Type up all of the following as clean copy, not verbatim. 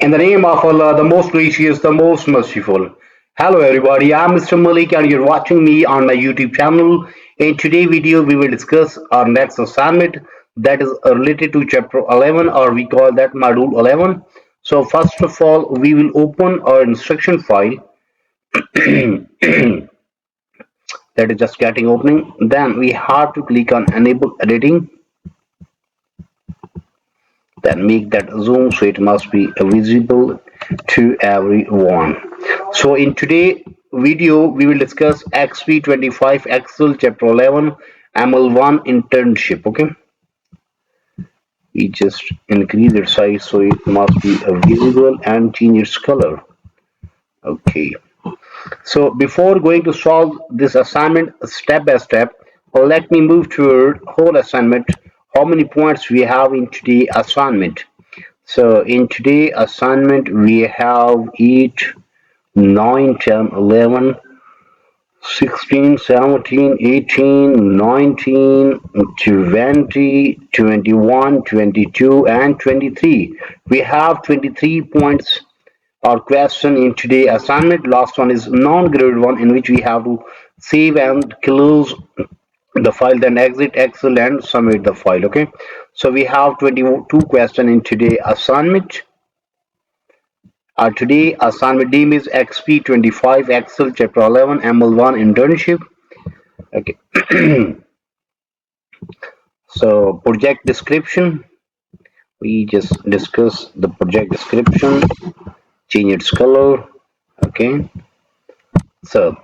In the name of Allah, the most gracious, the most merciful. Hello everybody, I'm Mr. Malik and you're watching me on my YouTube channel. In today's video, we will discuss our next assignment that is related to chapter 11, or we call that module 11. So first of all, we will open our instruction file that is just getting opening. Then we have to click on enable editing, then make that zoom so it must be visible to everyone. So in today video we will discuss Exp25 Excel chapter 11 ML1 internship. Okay, we just increase its size so it must be visible and change its color. Okay, so before going to solve this assignment step by step, let me move toward whole assignment, how many points we have in today assignment. So in today assignment we have 8, 9, 10, 11, 16, 17, 18, 19, 20, 21, 22, and 23. We have 23 points or question in today assignment. Last one is non-graded one, in which we have to save and close the file, then exit Excel and submit the file. Okay, so we have 22 question in today assignment. Today assignment name is Exp25 Excel chapter 11 ML1 internship. Okay, so project description, we just discuss the project description, change its color. Okay, so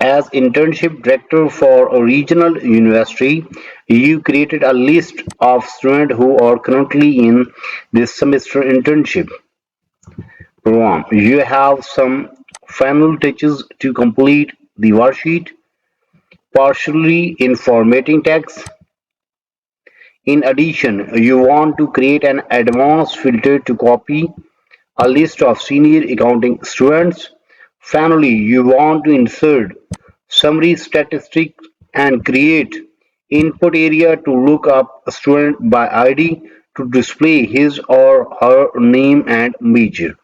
as internship director for a regional university, you created a list of students who are currently in this semester internship program. You have some final touches to complete the worksheet, partially in formatting text. In addition, you want to create an advanced filter to copy a list of senior accounting students. Finally, you want to insert summary statistics and create input area to look up a student by ID to display his or her name and major.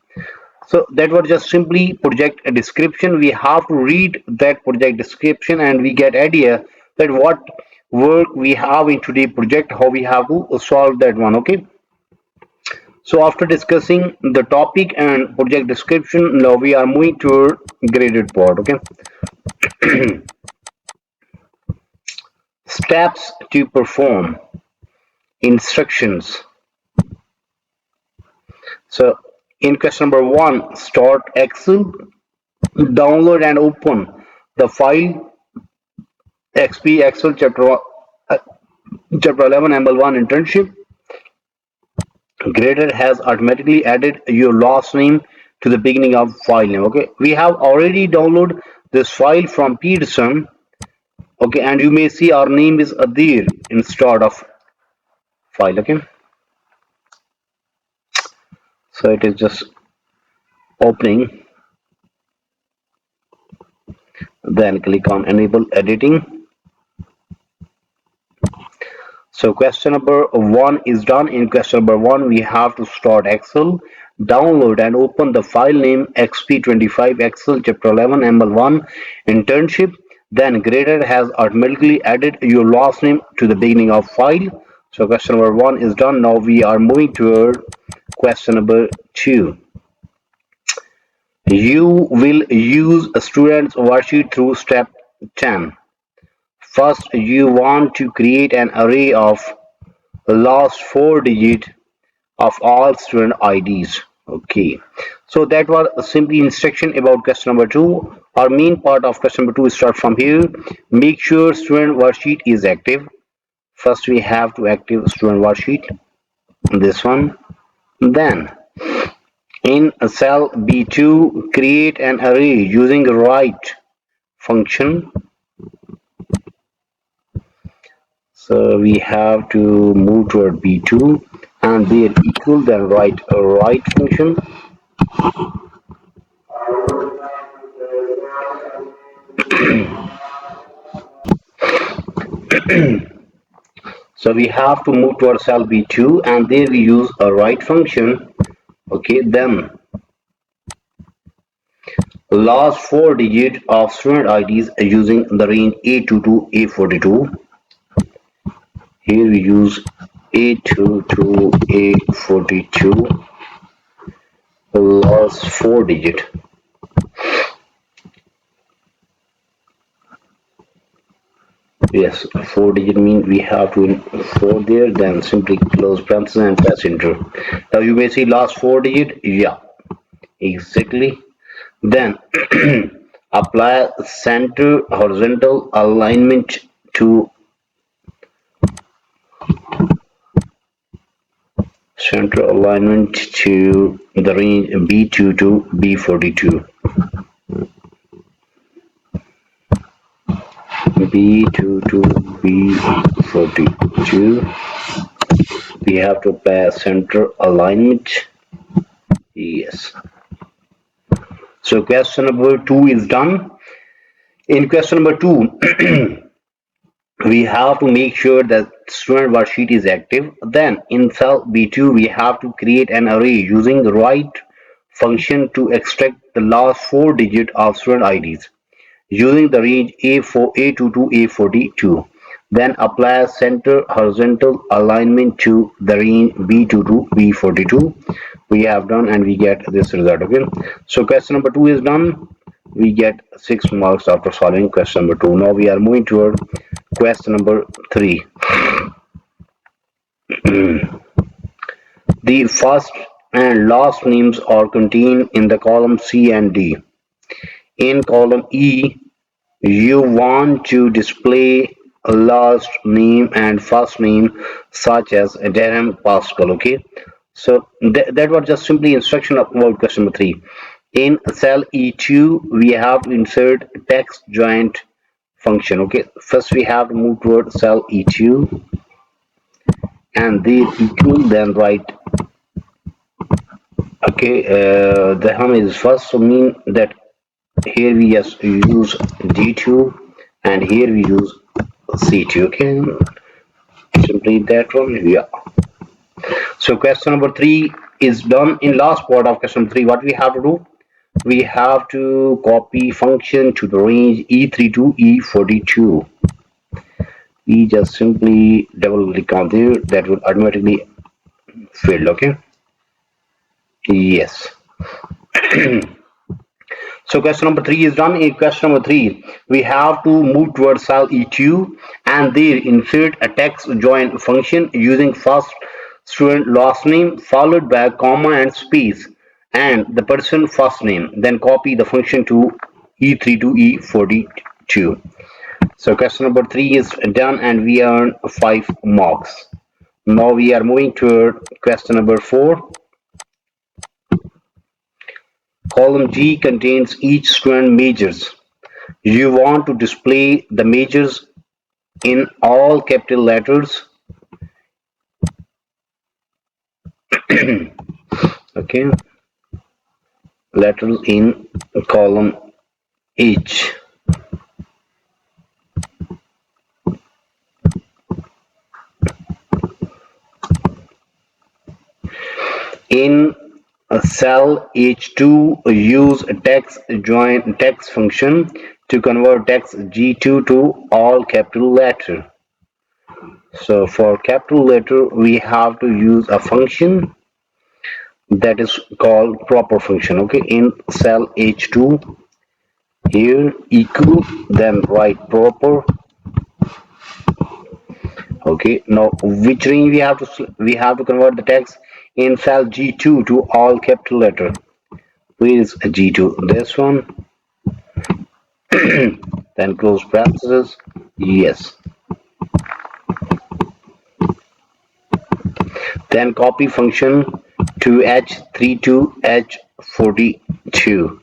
So that was just simply project description. We have to read that project description and we get idea that what work we have in today project, how we have to solve that one. Okay, so after discussing the topic and project description, now we are moving to graded part. Okay, steps to perform, instructions. So in question number 1, start Excel, download and open the file XP Excel chapter 11 ML1 internship. Grader has automatically added your last name to the beginning of file name. Okay, we have already downloaded this file from Peterson. Okay, and you may see our name is Adir in start of file. Okay, so it is just opening, then click on enable editing. So question number 1 is done. In question number 1 we have to start Excel, download and open the file name Exp25 Excel chapter 11 ML1 internship. Then Grader has automatically added your last name to the beginning of file. So question number 1 is done. Now we are moving toward question number 2. You will use a student's worksheet through step 10. First, you want to create an array of the last 4 digits of all student IDs. Okay, so that was a simply instruction about question number 2. Our main part of question number 2 start from here. Make sure student worksheet is active. First we have to active student worksheet, this one. Then in cell B2 create an array using write function. So we have to move toward B2 and there equal, then write a write function. So we have to move toward cell B2 and there we use a write function. Okay, then last four digit of student IDs using the range A2 to A42. Here we use A2 to A42, last four digit. Yes, four digit means we have to in four there, then simply close parenthesis and press enter. Now you may see last four digit, yeah, exactly. Then apply center horizontal alignment to the range B2 to B42. B2 to B42. We have to apply center alignment. Yes. So question number two is done. In question number two, we have to make sure that student worksheet is active. Then in cell B2, we have to create an array using the right function to extract the last four digits of student IDs using the range A2 to A42. Then apply center horizontal alignment to the range B2 to B42. We have done and we get this result. Okay. So question number two is done. We get 6 marks after solving question number two. Now we are moving toward question number three. The first and last names are contained in the column C and D. In column E, you want to display a last name and first name such as Derham Pascal. Okay, so that was just simply instruction about question number three. In cell E2, we have to insert text joint function. Okay, first we have to move toward cell E2 and they equal, then write. Okay, the hum is first, so mean that here we just use D2 and here we use C2. Okay, simply that one. Yeah. So question number three is done. In last part of question number three, what we have to do? We have to copy function to the range E3 to E42. We just simply double click on there, that will automatically fill. Okay. Yes. So question number three is done. In question number three, we have to move towards cell E2 and there insert a text join function using first student last name followed by comma and space and the person first name. Then copy the function to E3 to E42. So question number three is done and we earn 5 marks. Now we are moving to question number four. Column G contains each student majors. You want to display the majors in all capital letters. Okay, letters in column H. In cell H2, use text function to convert text G2 to all capital letter. So for capital letter, we have to use a function that is called proper function. Okay, in cell H2, here equal, then write proper. Okay, now which range we have to convert the text in cell G2 to all capital letter. Where is G2? This one. Then close parenthesis. Yes. Then copy function to H3 to H42.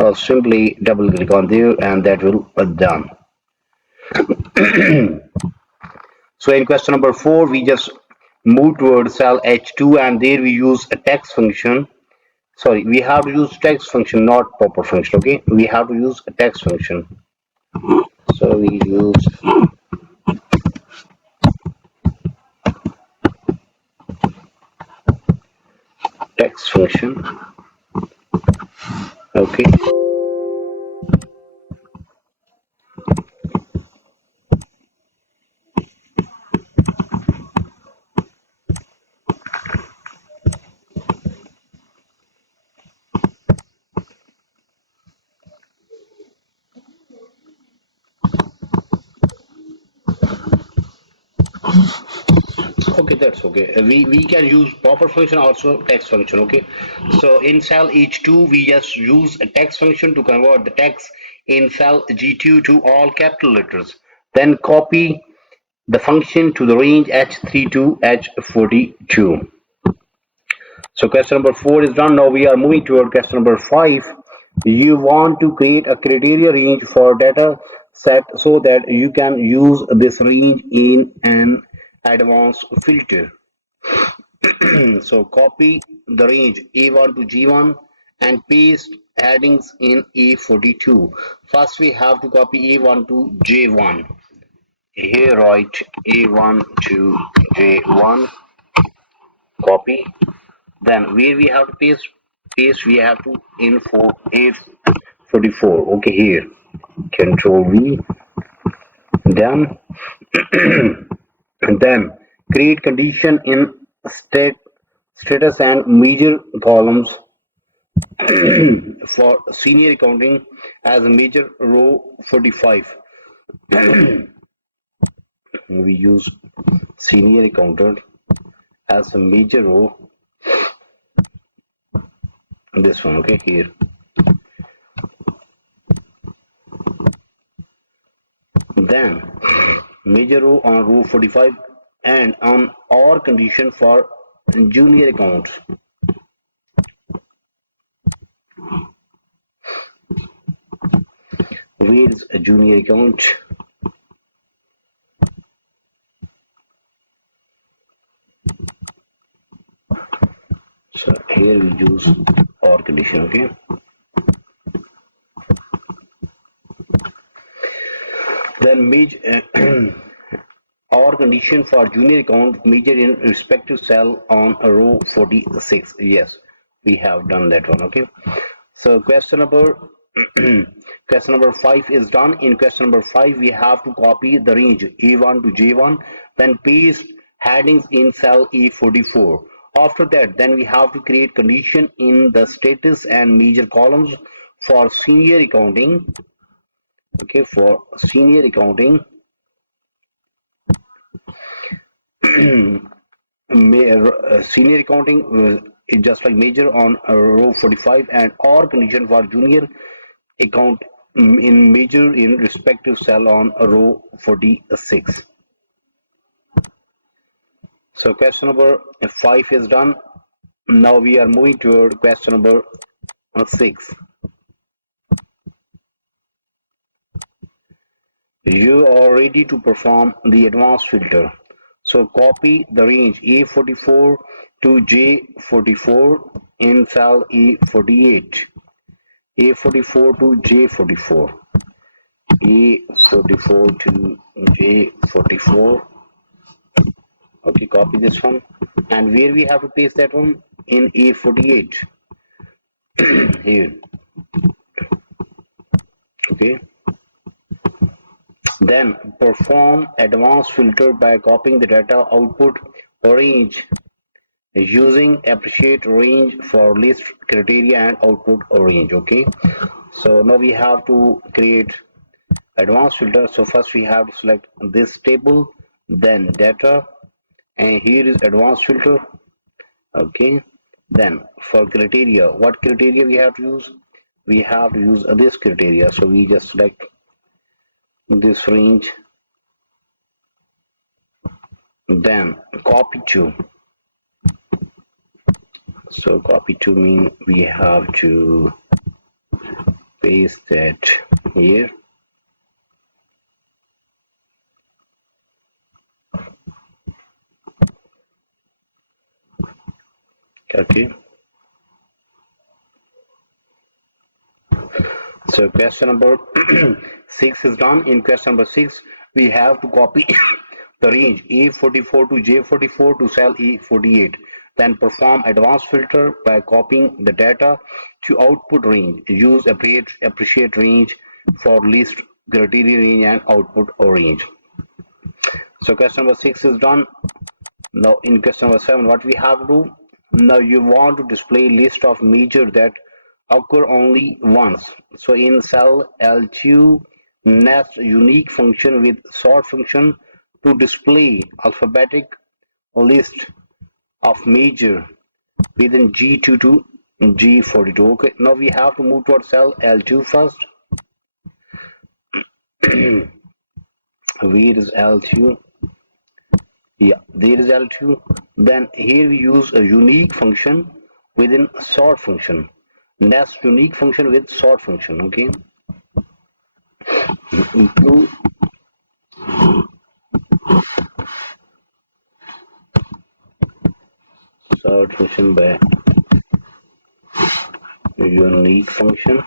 Or simply double click on there and that will be done. So in question number four, we just move towards cell H2 and there we use a text function. Sorry, we have to use text function, not proper function. Okay, we have to use a text function. So we use text function. Okay. Okay, that's okay. We can use proper function also text function. Okay, so in cell H2 we just use a text function to convert the text in cell G2 to all capital letters. Then copy the function to the range H3 to H42. So question number 4 is done. Now we are moving toward question number 5. You want to create a criteria range for data set so that you can use this range in an advanced filter. So copy the range A1 to G1 and paste headings in A42. First we have to copy A1 to J1. Here write A1 to J1, copy. Then where we have to paste we have to info A44. Okay, here. Control V. Done. And then create condition in status and major columns for senior accounting as a major row 45. We use senior accountant as a major row, this one. Okay, here. Then major row on row 45 and on or condition for junior accounts. Where is a junior account? So here we use or condition. Okay, then major or condition for junior account major in respective cell on a row 46. Yes, we have done that one. Okay, so question number question number 5 is done. In question number 5 we have to copy the range A1 to J1, then paste headings in cell E44. After that, then we have to create condition in the status and major columns for senior accounting. Okay, for senior accounting senior accounting is just like major on row 45 and or condition for junior account in major in respective cell on row 46. So question number 5 is done. Now we are moving toward question number 6. You are ready to perform the advanced filter. So copy the range A44 to J44 in cell E48. A44 to J44. A44 to J44. Okay, copy this one. And where we have to paste that one? In A48. Here. Okay. Then perform advanced filter by copying the data output range using appreciate range for list criteria and output range. Okay, so now we have to create advanced filter. So first we have to select this table, then data, and here is advanced filter. Okay, then for criteria, what criteria we have to use? We have to use this criteria. So we just select this range, then copy to. So copy to mean we have to paste that here. Okay. So question number 6 is done. In question number 6, we have to copy the range A44 to J44 to cell E48. Then perform advanced filter by copying the data to output range. Use appreciate range for list criteria range and output range. So question number 6 is done. Now in question number 7, what we have to do? Now you want to display list of measure that occur only once. So in cell L2, nest unique function with sort function to display alphabetic list of measure within G2 to G42. Okay, now we have to move towards cell L2 first. Where is L2? Yeah, there is L2. Then here we use a unique function within sort function. Nest unique function with sort function. Okay, include sort function by unique function.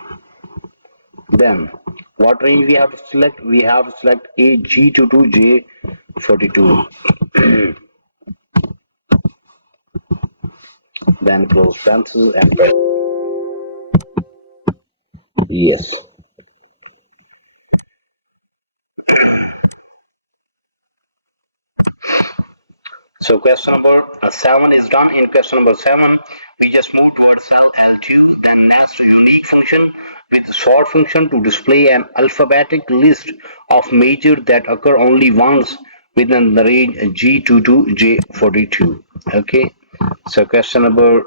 Then what range we have to select? We have to select a G2 to J42. Then close parentheses and press yes. So question number 7 is done. In question number 7, we just move towards cell L2, then next unique function with sort function to display an alphabetic list of measures that occur only once within the range G2 to J42. Okay, so question number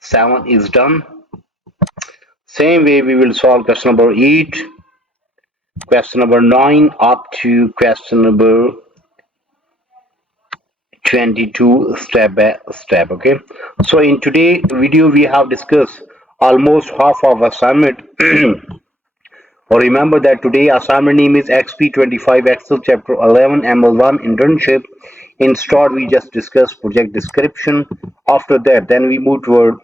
7 is done. Same way we will solve question number 8, question number 9 up to question number 22 step by step. Okay, so in today's video we have discussed almost half of assignment. Remember that today assignment name is Exp25 Excel chapter 11 ML1 internship. In start we just discussed project description. After that then we move toward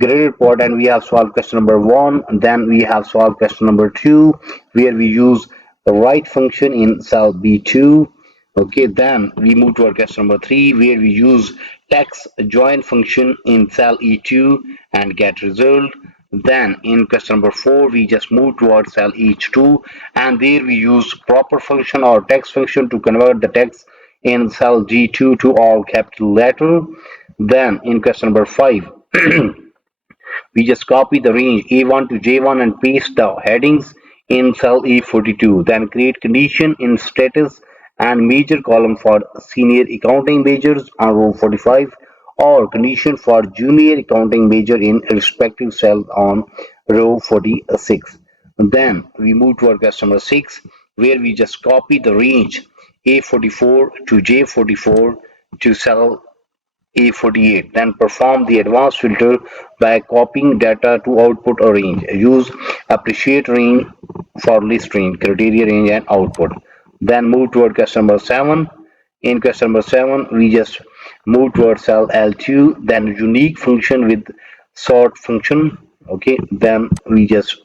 graded report and we have solved question number 1, and then we have solved question number 2 where we use the right function in cell B2. Okay, then we move to our question number 3 where we use text join function in cell E2 and get result. Then in question number 4 we just move towards cell H2 and there we use proper function or text function to convert the text in cell G2 to all capital letter. Then in question number 5 we just copy the range A1 to J1 and paste the headings in cell A42. Then create condition in status and major column for senior accounting majors on row 45 or condition for junior accounting major in respective cell on row 46. Then we move to our customer 6 where we just copy the range A44 to J44 to cell A48. Then perform the advanced filter by copying data to output a range. Use appreciate range for list range, criteria range, and output. Then move toward customer 7. In customer 7, we just move toward cell L2, then unique function with sort function. Okay, then we just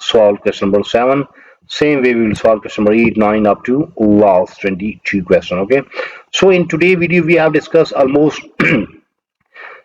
solve question number 7. Same way we will solve question number 8, 9 up to last 22 question. Okay, so in today's video we have discussed almost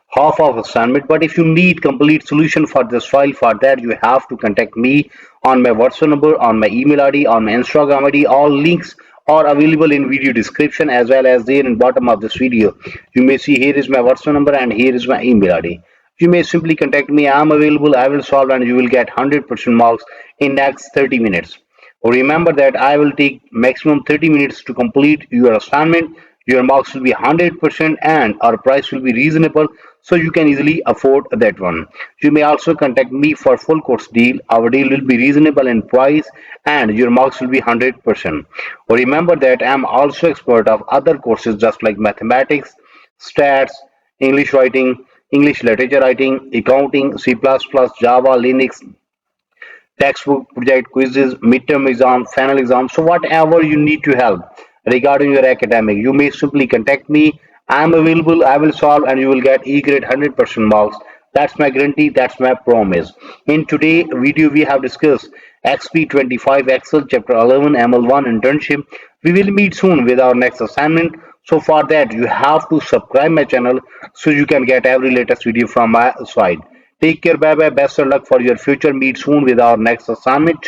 half of assignment, but if you need complete solution for this file, for that you have to contact me on my WhatsApp number, on my email id, on my Instagram id. All links are available in video description as well as there in bottom of this video. You may see here is my WhatsApp number and here is my email id. You may simply contact me. I am available, I will solve, and you will get 100% marks in next 30 minutes. Remember that I will take maximum 30 minutes to complete your assignment. Your marks will be 100% and our price will be reasonable, so you can easily afford that one. You may also contact me for full course deal. Our deal will be reasonable in price and your marks will be 100%. Remember that I am also expert of other courses just like mathematics, stats, English writing, English literature writing, accounting, C++, Java, Linux, textbook, project, quizzes, midterm exam, final exam. So whatever you need to help regarding your academic, you may simply contact me. I am available. I will solve, and you will get E grade 100% marks. That's my guarantee. That's my promise. In today's video, we have discussed XP25 Excel Chapter 11 ML1 internship. We will meet soon with our next assignment. So for that, you have to subscribe my channel so you can get every latest video from my side. Take care, bye bye, best of luck for your future. Meet soon with our next assignment.